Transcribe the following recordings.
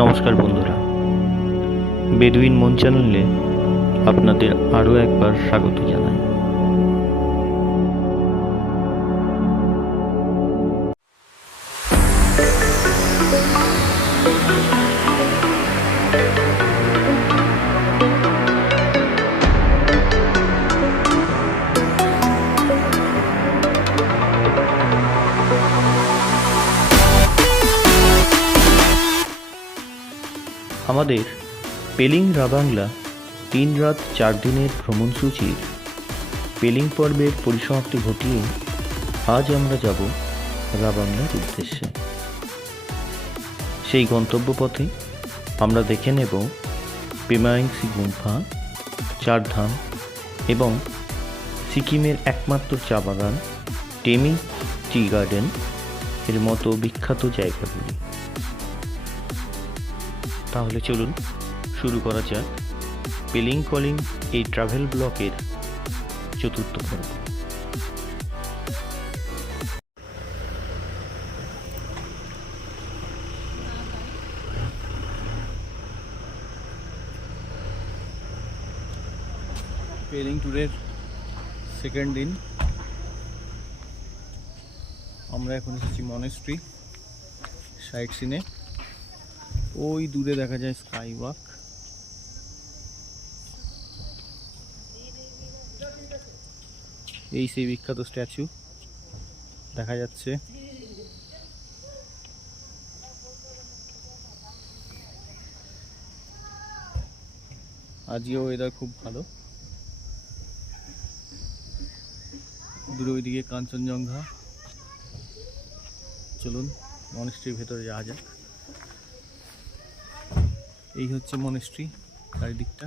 নমস্কার বন্ধুরা, বেদুইন মন চ্যানেলে আপনাদের আরও একবার স্বাগত জানাই। আমাদের পেলিং রাবাংলা 3 রাত 4 দিনের ভ্রমণসূচির পেলিং পর্বের পরিসমাপ্তি ঘটিয়ে আজ আমরা যাব রাবাংলার উদ্দেশ্যে। সেই গন্তব্যপথে আমরা দেখে নেব পেমাইংসি গুম্ফা, চারধাম এবং সিকিমের একমাত্র চা বাগান টেমি টি গার্ডেন এর মতো বিখ্যাত জায়গাগুলি। তাহলে চলুন শুরু করা যাক পেলিং কলিং এই ট্রাভেল ব্লকের চতুর্থ পর্ব। পেলিং ট্যুরের সেকেন্ড দিন। আমরা এখন এসেছি মনেস্ট্রি সাইট সিনে। ওই দূরে দেখা যায় স্কাই ওয়াক। এই সেই বিখ্যাত স্ট্যাচু দেখা যাচ্ছে। আজকেও ওয়েদার খুব ভালো। দূরে ওইদিকে কাঞ্চনজঙ্ঘা। চলুন মনেস্ট্রির ভেতরে যাওয়া যাক। এই হচ্ছে মনেস্ট্রি চারিদিকটা।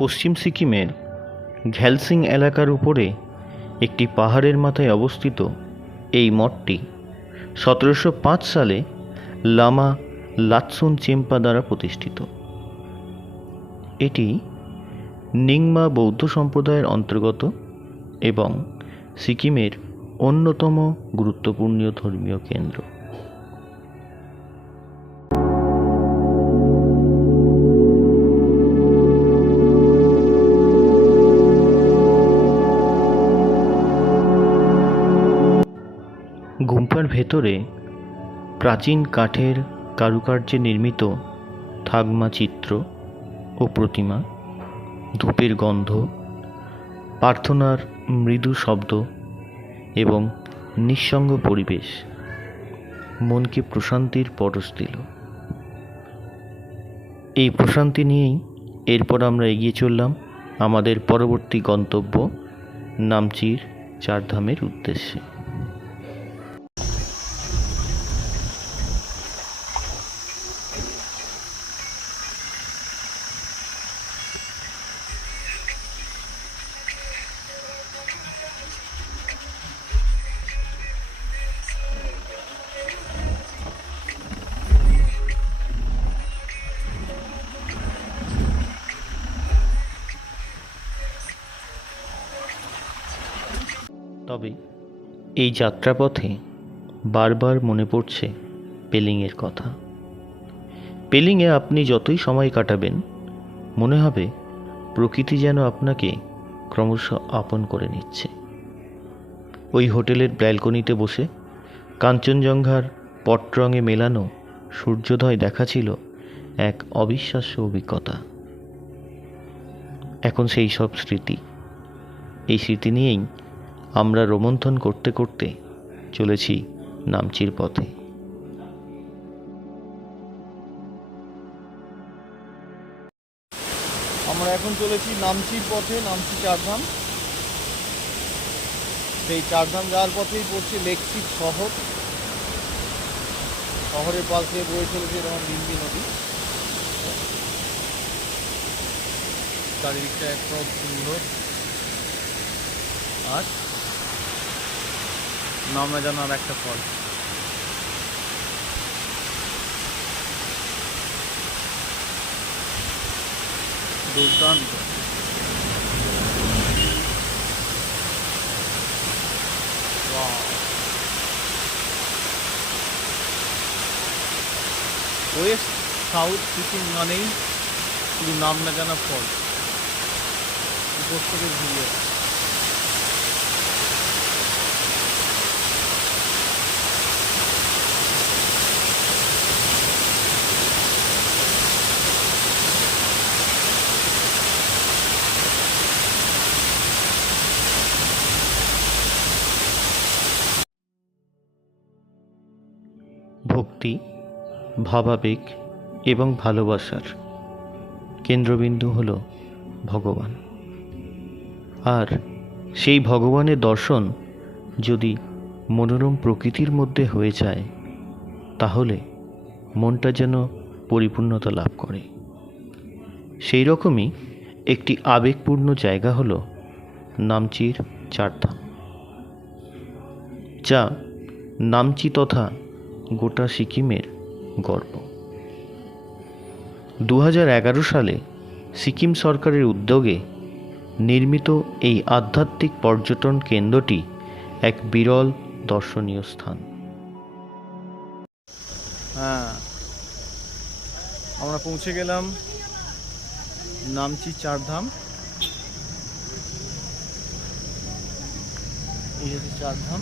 পশ্চিম সিকিমের ঘ্যালসিং এলাকার উপরে একটি পাহাড়ের মাথায় অবস্থিত এই মঠটি 1705 সালে লামা লাতসুন চেম্পা দ্বারা প্রতিষ্ঠিত। এটি নিংমা বৌদ্ধ সম্প্রদায়ের অন্তর্গত এবং সিকিমের অন্যতম গুরুত্বপূর্ণ ধর্মীয় কেন্দ্র। গুম্ফার ভেতরে প্রাচীন কাঠের কারুকার্যে নির্মিত থাগমা চিত্র ও প্রতিমা, ধূপের গন্ধ, প্রার্থনার মৃদু শব্দ এবং নিঃসঙ্গ পরিবেশ মনকে প্রশান্তির পরশ দিল। এই প্রশান্তি নিয়েই এরপর আমরা এগিয়ে চললাম আমাদের পরবর্তী গন্তব্য নামচির চারধামের উদ্দেশ্যে। তবে এই যাত্রাপথে বারবার মনে পড়ছে পেলিংয়ের কথা। পেলিংয়ে আপনি যতই সময় কাটাবেন মনে হবে প্রকৃতি যেন আপনাকে ক্রমশ আপন করে নিচ্ছে। ওই হোটেলের ব্যালকনিতে বসে কাঞ্চনজঙ্ঘার পটরঙে মেলানো সূর্যোদয় দেখা ছিল এক অবিশ্বাস্য অভিজ্ঞতা। এখন সেই সব স্মৃতি, এই স্মৃতি নিয়েই আমরা রোমন্থন করতে করতে চলেছি নামচির পথে। আমরা এখন চলেছি নামচির পথে, নামচি চারধাম। সেই চারধাম যাওয়ার পথেই পড়ছে লেকচিপ শহর। শহরের পাশ দিয়ে বয়ে চলেছে যেমন বিন্দি নদী। চারিদিকটা একটা সুন্দর, আর নামে জানার একটা ফল। দুর্দান্ত। ওয়েস্ট সাউথ সিকিম মানেই শুধু নাম না জানা ফল। উপর থেকে ঘুরিয়ে ভক্তি, ভাবাবেগ এবং ভালোবাসার কেন্দ্রবিন্দু হল ভগবান। আর সেই ভগবানের দর্শন যদি মনোরম প্রকৃতির মধ্যে হয়ে যায়, তাহলে মনটা যেন পরিপূর্ণতা লাভ করে। সেই রকমই একটি আবেগপূর্ণ জায়গা হল নামচির চারধাম, যা নামচি তথা গোটা সিকিমের গর্ব। 2011 সালে সিকিম সরকারের উদ্যোগে নির্মিত এই আধ্যাত্মিক পর্যটন কেন্দ্রটি এক বিরল দর্শনীয় স্থান। হ্যাঁ, আমরা পৌঁছে গেলাম নামচি চারধাম। এই হচ্ছে চারধাম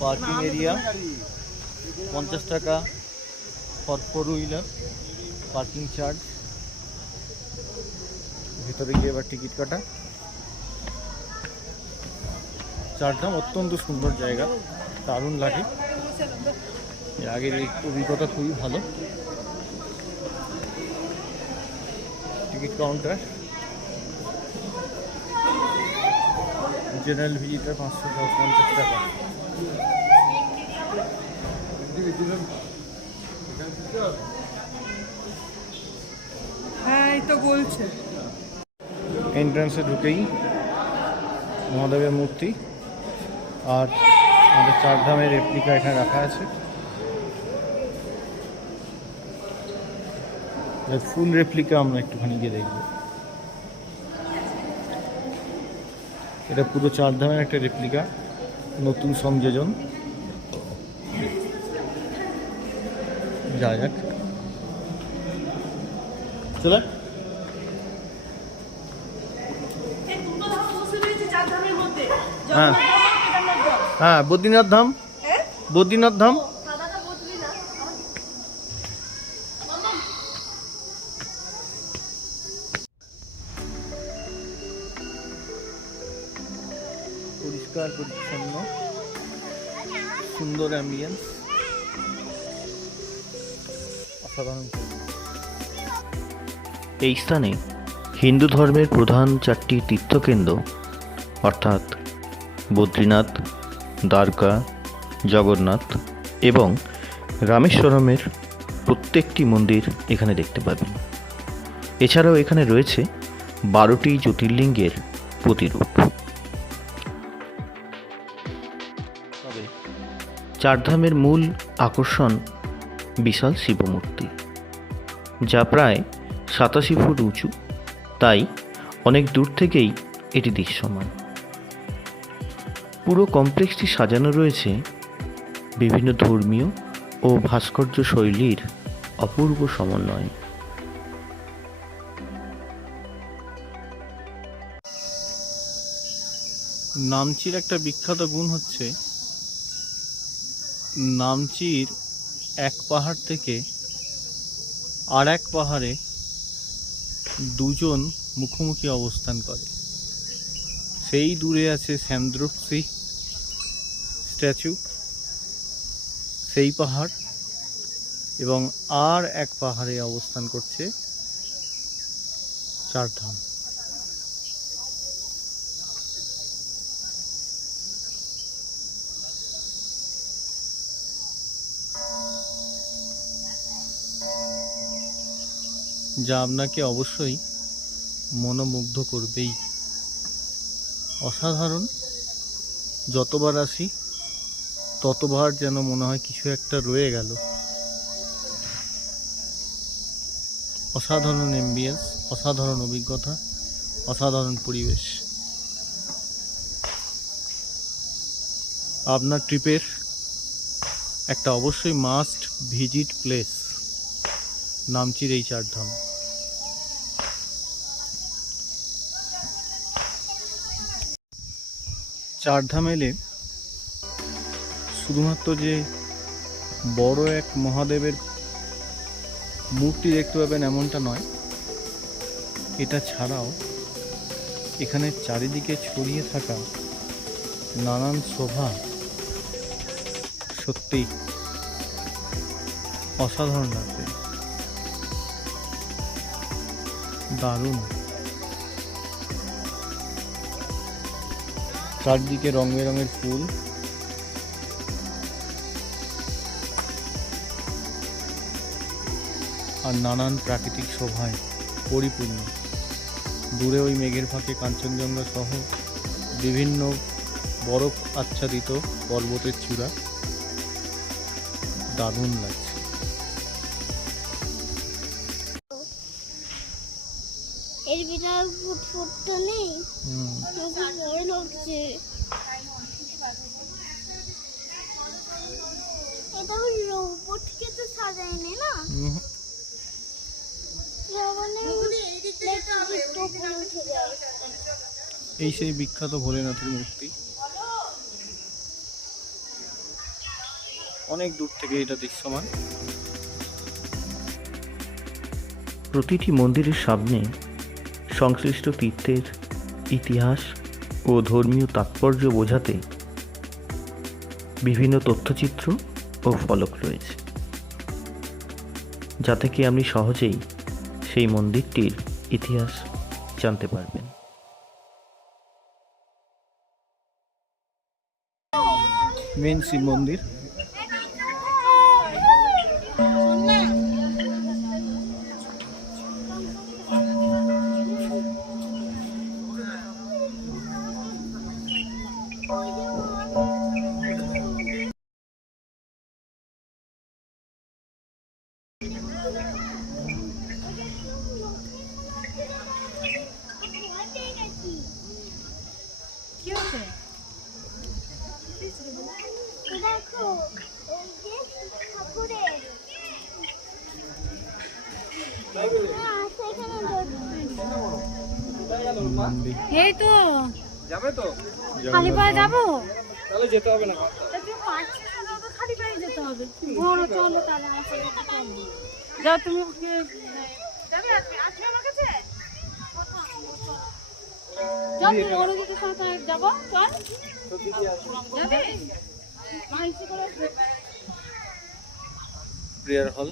পার্কিং এরিয়া। 50 টাকা ফর 4 হুইলার পার্কিং চার্জ। ভিতরে গিয়ে এবার টিকিট কাটা। চারধাম অত্যন্ত সুন্দর জায়গা, দারুণ লাগে। এর আগের এই অভিজ্ঞতা খুবই ভালো। টিকিট কাউন্টার, জেনারেল ভিজিটার 550 টাকা। হ্যাঁ, এই তো বলছে। এন্ট্রান্সে ঢুকেই মহাদেবের মূর্তি আর আমাদের চারধামের রেপ্লিকা এখানে রাখা আছে। ফুল রেপ্লিকা আমরা একটুখানি গিয়ে দেখব। এটা পুরো চারধামের একটা রেপ্লিকা, নতুন সংযোজন। যা যাক, চলে। হ্যাঁ হ্যাঁ, বদ্রীনাথ ধাম, বদ্রীনাথ ধাম। পরিষ্কার পরিচ্ছন্ন, সুন্দর অ্যাম্বিয়েন্স, অসাধারণ। এই স্থানে হিন্দু ধর্মের প্রধান 4টি তীর্থকেন্দ্র অর্থাৎ বদ্রীনাথ, দ্বারকা, জগন্নাথ এবং রামেশ্বরমের প্রত্যেকটি মন্দির এখানে দেখতে পাবেন। এছাড়াও এখানে রয়েছে 12টি জ্যোতির্লিঙ্গের প্রতিরূপ। তবে চারধামের মূল আকর্ষণ বিশাল শিবমূর্তি, যা প্রায় 87 ফুট উঁচু, তাই অনেক দূর থেকেই এটি দৃশ্যমান। পুরো কমপ্লেক্সটি সাজানো রয়েছে বিভিন্ন ধর্মীয় ও ভাস্কর্য শৈলীর অপূর্ব সমন্বয়ে। নামচির একটা বিখ্যাত গুণ হচ্ছে নামচির এক পাহাড় থেকে আর এক পাহাড়ে দুজন মুখোমুখি অবস্থান করে। সেই দূরে আছে স্যান্দ্রুপসি স্ট্যাচু, সেই পাহাড়, এবং আর এক পাহাড়ে অবস্থান করছে চারধাম। যা আপনাকে অবশ্যই মনোমুগ্ধ করবেই। অসাধারণ, যতবার আসি ততবার যেন মনে হয় কিছু একটা রয়ে গেল। অসাধারণ এমবিএস, অসাধারণ অভিজ্ঞতা, অসাধারণ পরিবেশ। আপনার ট্রিপের একটা অবশ্যই মাস্ট ভিজিট প্লেস নামচির এই চারধাম। চারধাম এলে শুধুমাত্র যে বড় এক মহাদেবের মূর্তি দেখতে পাবেন এমনটা নয়, এটা ছাড়াও এখানে চারিদিকে ছড়িয়ে থাকা নানান শোভা সত্যি অসাধারণ লাগবে, দারুণ। চারদিকে রং বেরঙের ফুল, আর নানান প্রাকৃতিক শোভায় পরিপূর্ণ। দূরে ওই মেঘের ফাঁকে কাঞ্চনজঙ্ঘা সহ বিভিন্ন বরফ আচ্ছাদিত পর্বতের চূড়া, দারুণ লাগছে। এর ভিতরে ফুটফুট তো নেই, ভয় লাগছে। এটা রোবটকে তো সাজায়নি না, এই সেই বিখ্যাত ভোলেনাথের মূর্তি। অনেক দূর থেকে এটা দৃশ্যমান। প্রতিটি মন্দিরের সামনে সংশ্লিষ্ট তীর্থের ইতিহাস ও ধর্মীয় তাৎপর্য বোঝাতে বিভিন্ন তথ্যচিত্র ও ফলক রয়েছে, যা থেকে আপনি সহজেই সেই মন্দিরটির ইতিহাস জানতে পারবেন। মেন শিব মন্দির। দেখো এই যে ঠাকুরের এই তো যাবে তো, খালি পায়ে যাবো, তাহলে যেতে হবে না। খালি পায়ে যেতে হবে। বড় চলো তাহলে যাও, তুমি যাবে, আসবে আমার কাছে। যাও তুমি অরুণিতের সাথে যাবো, চল যাবে মাইসি করে। প্রেয়ার হল,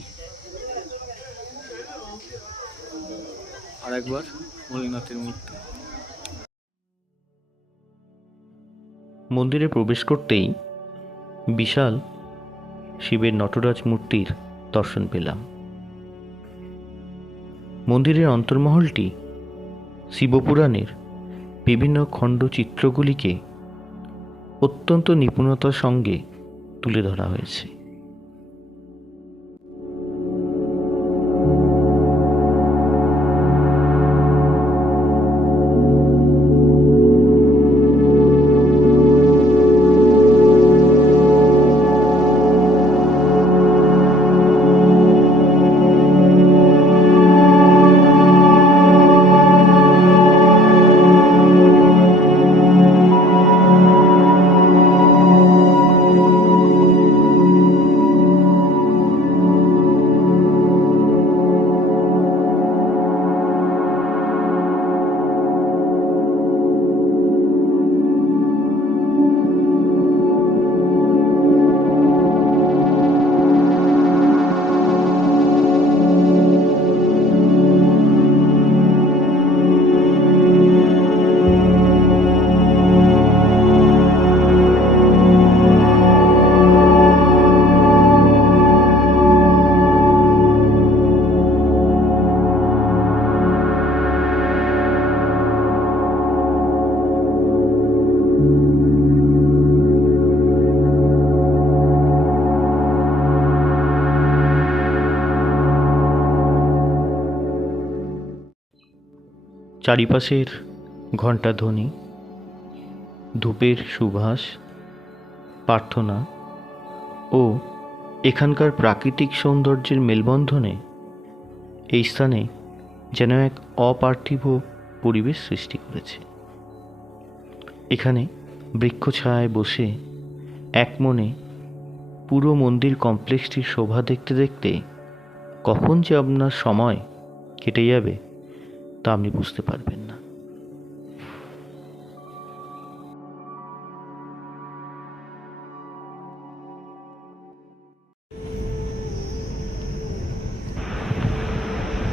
আর একবার ভোলেনাথের মূর্তি। মন্দিরে প্রবেশ করতেই বিশাল শিবের নটরাজ মূর্তির দর্শন পেলাম। মন্দিরের অন্তর্মহলটি শিবপুরাণের বিভিন্ন খণ্ডচিত্রগুলিকে অত্যন্ত নিপুণতার সঙ্গে তুলে ধরা হয়েছে। চারিপাশের ঘণ্টাধ্বনি, ধূপের সুবাস, প্রার্থনা ও এখানকার প্রাকৃতিক সৌন্দর্যের মেলবন্ধনে এই স্থানে যেন এক অপার্থিব পরিবেশ সৃষ্টি করেছে। এখানে বৃক্ষছায়ায় বসে এক মনে পুরো মন্দির কমপ্লেক্সটির শোভা দেখতে দেখতে কখন যে আপনার সময় কেটে যাবে তা আপনি বুঝতে পারবেন না।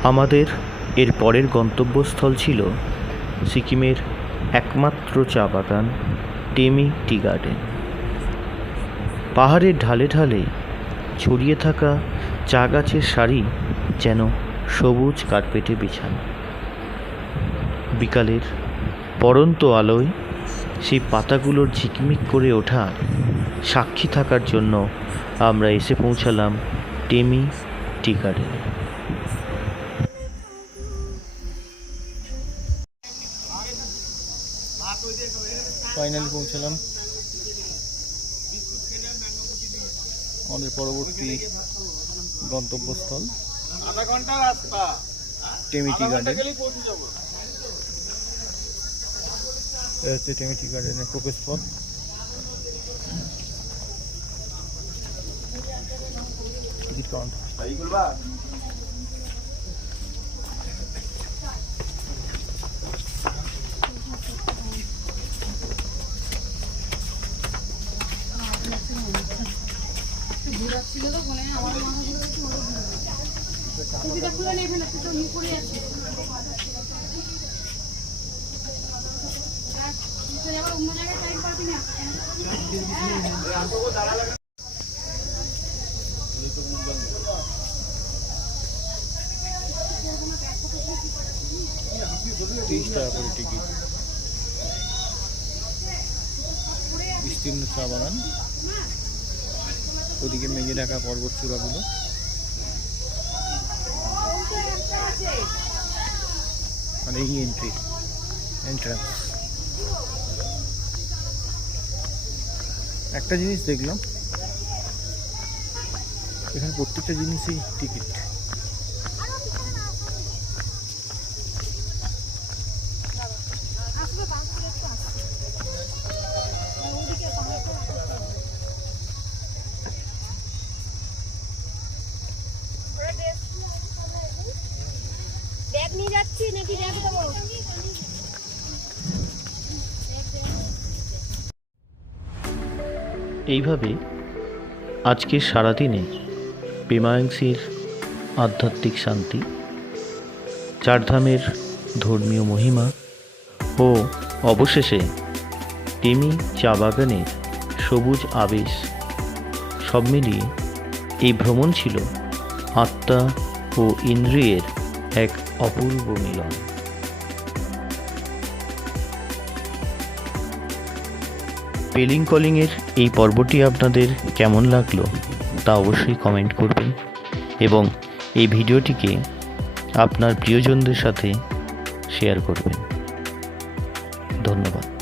আমাদের এর পরের গন্তব্যস্থল ছিল সিকিমের একমাত্র চা বাগান টেমি টি গার্ডেন। পাহাড়ের ঢালে ঢালে ছড়িয়ে থাকা চা গাছের সারি যেন সবুজ কার্পেটে বিছানো। বিকালের পড়ন্ত আলোয় সেই পাতাগুলোর ঝিকমিক করে ওঠার সাক্ষী থাকার জন্য আমরা এসে পৌঁছালাম টেমি টি গার্ডেনে। ফাইনালি পৌঁছালাম আমাদের পরবর্তী গন্তব্যস্থল আধা ঘন্টা রাস্তা, টেমি টি গার্ডেন। গেলেই পৌঁছে যাবো। এটা হচ্ছে টেমি টি গার্ডেনের প্রবেশপথ। Ticket counter. টাকা করে টিকিট। বিস্তীর্ণ চা বাগান, ওদিকে মেঘে ঢাকা পর্বত চূড়াগুলো। মানে এই এন্ট্রান্স। একটা জিনিস দেখলাম, এখানে প্রত্যেকটা জিনিসই টিকিট। ব্যাগ নিয়ে যাচ্ছি নাকি ব্যাগ দেবো? এইভাবে আজকের সারাদিনে পেমাংসির আধ্যাত্মিক শান্তি, চারধামের ধর্মীয় মহিমা ও অবশেষে টেমি চা বাগানের সবুজ আবেশ সব মিলিয়ে এই ভ্রমণ ছিল আত্মা ও ইন্দ্রিয়ের এক অপূর্ব মিলন। পেলিং কলিংয়ের এই পর্বটি আপনাদের কেমন লাগলো তা অবশ্যই কমেন্ট করবেন এবং এই ভিডিওটিকে আপনার প্রিয়জনদের সাথে শেয়ার করবেন। ধন্যবাদ।